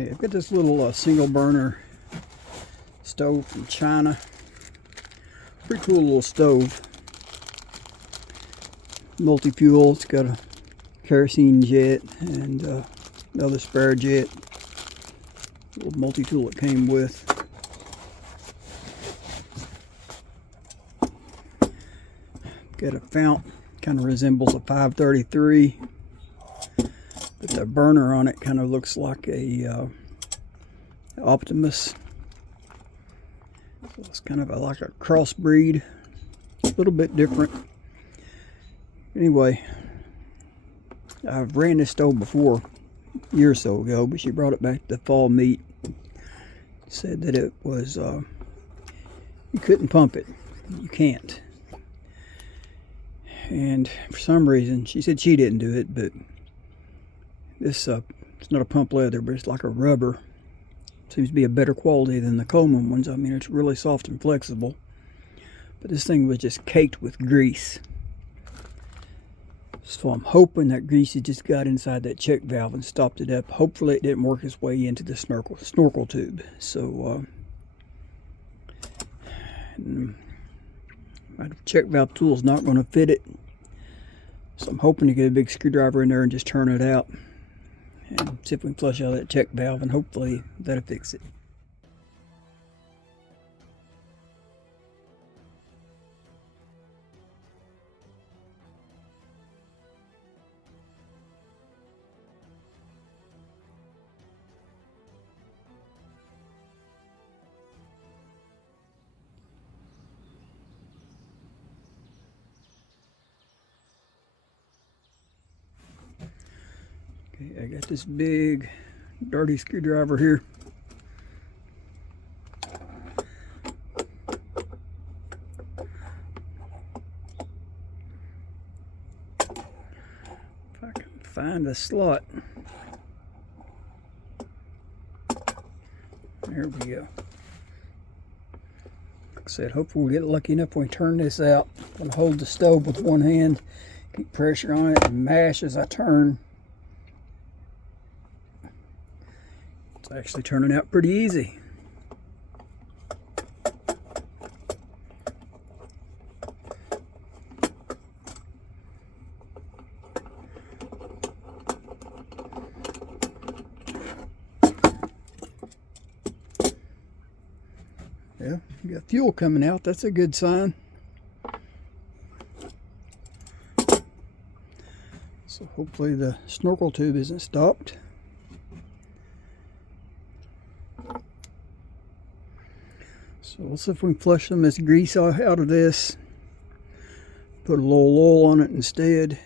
Okay, I've got this little single burner stove from China. Pretty cool little stove. Multi-fuel. It's got a kerosene jet and another spare jet. Little multi-tool it came with. Got a fount. Kind of resembles a 533. But the burner on it kind of looks like a Optimus. So it's kind of like a crossbreed. A little bit different. Anyway, I've ran this stove before a year or so ago, but she brought it back to the fall meet. Said that it was, you couldn't pump it. You can't. And for some reason, she said she didn't do it, but this, it's not a pump leather, but it's like a rubber. Seems to be a better quality than the Coleman ones. I mean, it's really soft and flexible. But this thing was just caked with grease. So I'm hoping that grease had just got inside that check valve and stopped it up. Hopefully it didn't work its way into the snorkel tube. So my check valve tool is not going to fit it. So I'm hoping to get a big screwdriver in there and just turn it out. And see if we can flush out that check valve, and hopefully that'll fix it. Okay, I got this big dirty screwdriver here. If I can find a slot. There we go. Like I said, hopefully we'll get lucky enough when we turn this out. I'm going to hold the stove with one hand, keep pressure on it, and mash as I turn. It's actually turning out pretty easy. Yeah, you got fuel coming out. That's a good sign. So hopefully the snorkel tube isn't stopped. So let's see if we can flush some of this grease out of this. Put a little oil on it instead.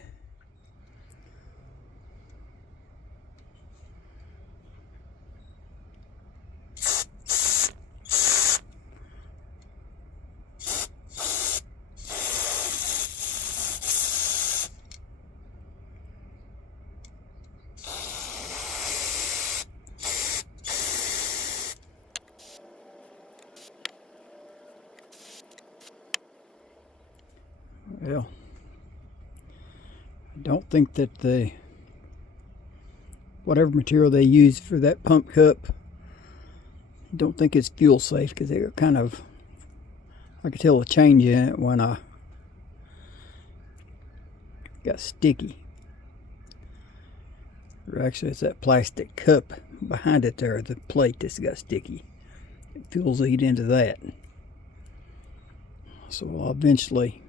Well, I don't think that whatever material they use for that pump cup, I don't think it's fuel safe, because they kind of, I could tell a change in it when I got sticky. Or actually it's that plastic cup behind it there, the plate that's got sticky. Fuels eat into that. So I'll eventually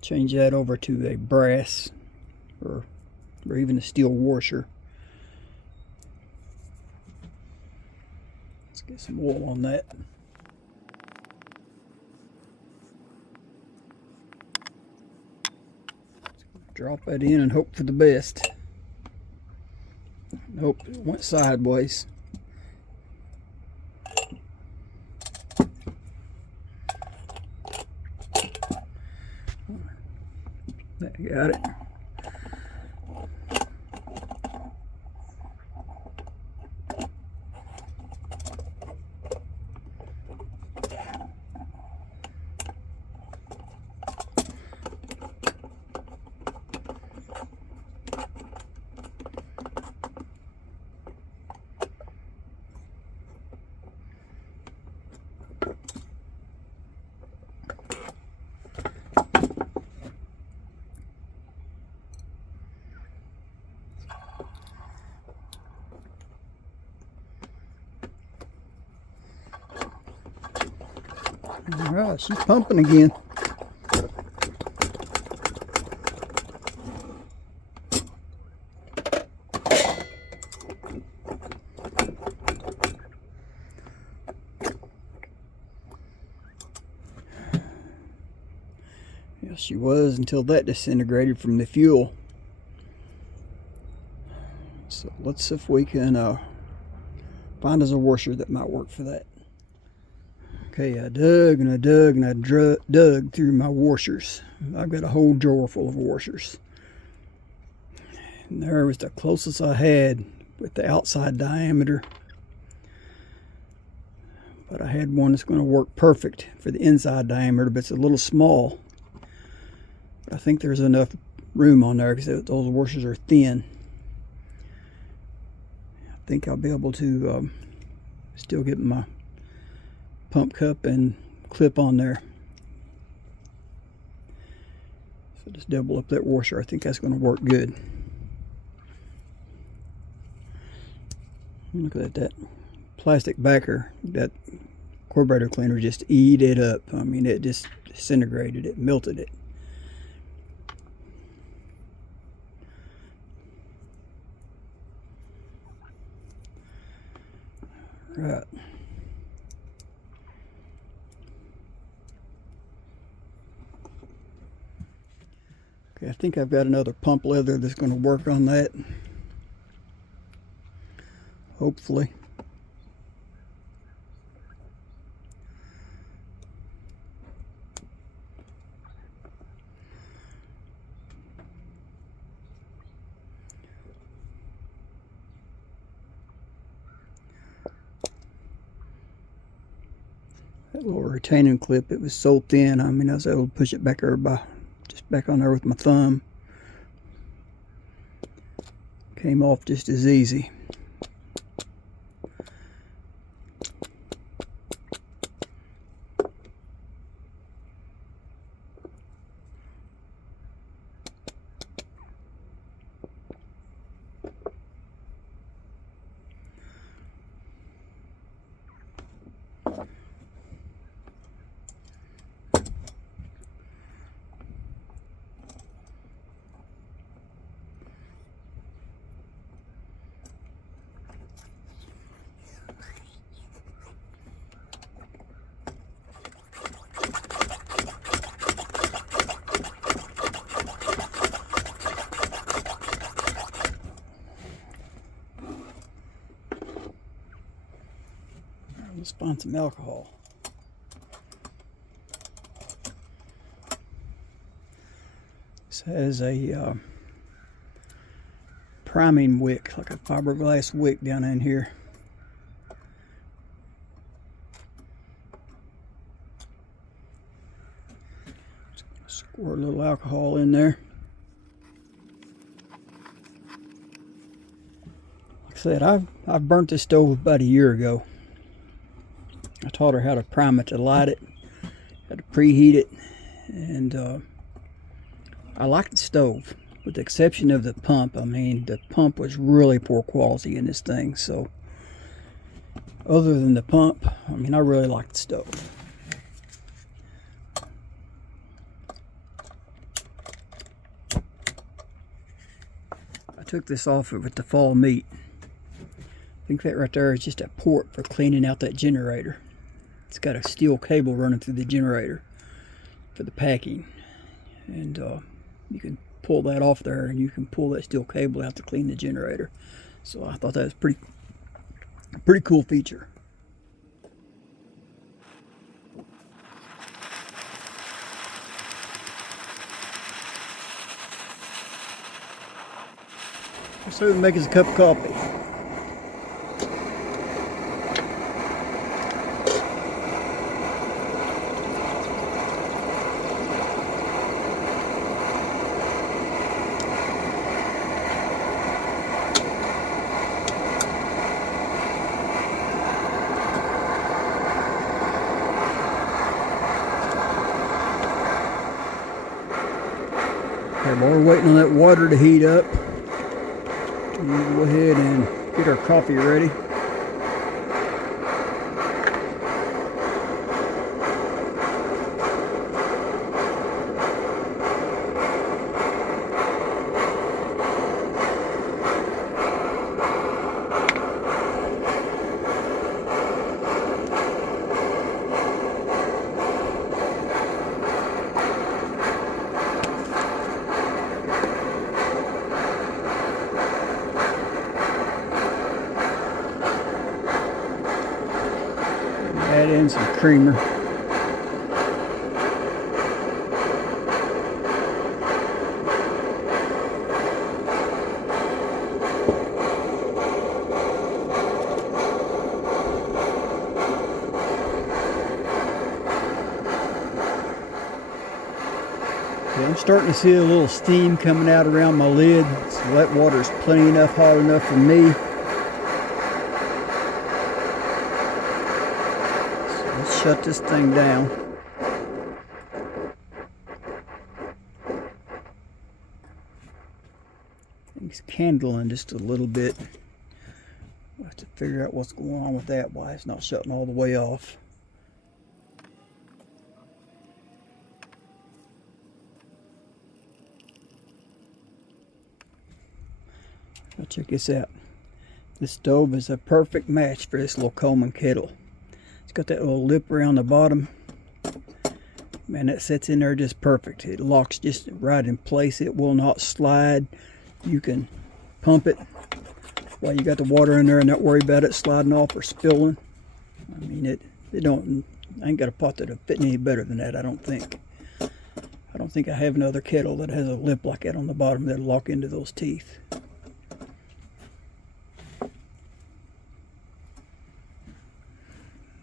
change that over to a brass or even a steel washer. Let's get some oil on that. Drop that in and hope for the best. Hope it went sideways. Got it. All right, she's pumping again. Yes, she was until that disintegrated from the fuel. So let's see if we can find us a washer that might work for that. Okay, I dug and I dug and I dug through my washers. I've got a whole drawer full of washers. And there was the closest I had with the outside diameter. But I had one that's going to work perfect for the inside diameter, but it's a little small. But I think there's enough room on there because those washers are thin. I think I'll be able to still get my pump cup and clip on there. So just double up that washer. I think that's going to work good. Look at that plastic backer. That carburetor cleaner just ate it up. I mean, it just disintegrated it, melted it. Right. Okay, I think I've got another pump leather that's going to work on that. Hopefully. That little retaining clip, it was so thin, I mean, I was able to push it back there just back on there with my thumb. Came off just as easy. Let's find some alcohol. This has a priming wick, like a fiberglass wick down in here. Squirt a little alcohol in there. Like I said, I've burnt this stove about a year ago. I taught her how to prime it to light it, how to preheat it, and I liked the stove, with the exception of the pump. I mean, the pump was really poor quality in this thing, so other than the pump, I mean, I really liked the stove. I took this off with the fall meat. I think that right there is just a port for cleaning out that generator. It's got a steel cable running through the generator for the packing, and you can pull that off there, and you can pull that steel cable out to clean the generator. So I thought that was a pretty cool feature. So we make us a cup of coffee. Okay, while we're waiting on that water to heat up, we'll go ahead and get our coffee ready. add in some creamer. Okay, I'm starting to see a little steam coming out around my lid, so that water's plenty enough, hot enough for me. So let's shut this thing down. It's candling just a little bit. We'll have to figure out what's going on with that, why it's not shutting all the way off. Now check this out. This stove is a perfect match for this little Coleman kettle. It's got that little lip around the bottom. Man, that sits in there just perfect. It locks just right in place. It will not slide. You can pump it while you got the water in there and not worry about it sliding off or spilling. I mean, I ain't got a pot that'll fit any better than that, I don't think. I don't think I have another kettle that has a lip like that on the bottom that'll lock into those teeth.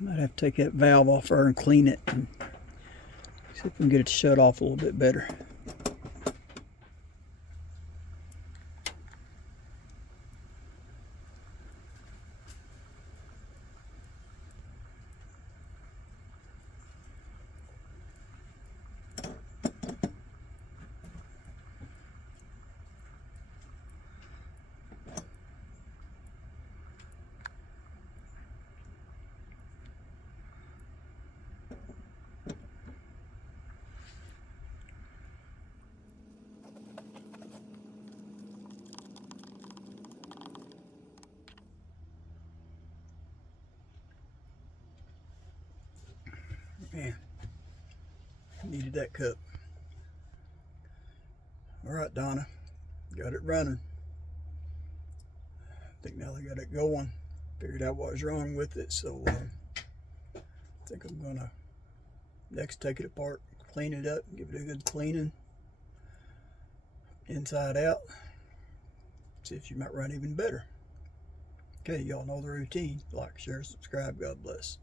Might have to take that valve off her and clean it and see if we can get it to shut off a little bit better. Man, needed that cup. All right, Donna, got it running. I think now they got it going. Figured out what was wrong with it, so I think I'm gonna next take it apart, clean it up, give it a good cleaning, inside out. See if she might run even better. Okay, y'all know the routine. Like, share, subscribe. God bless.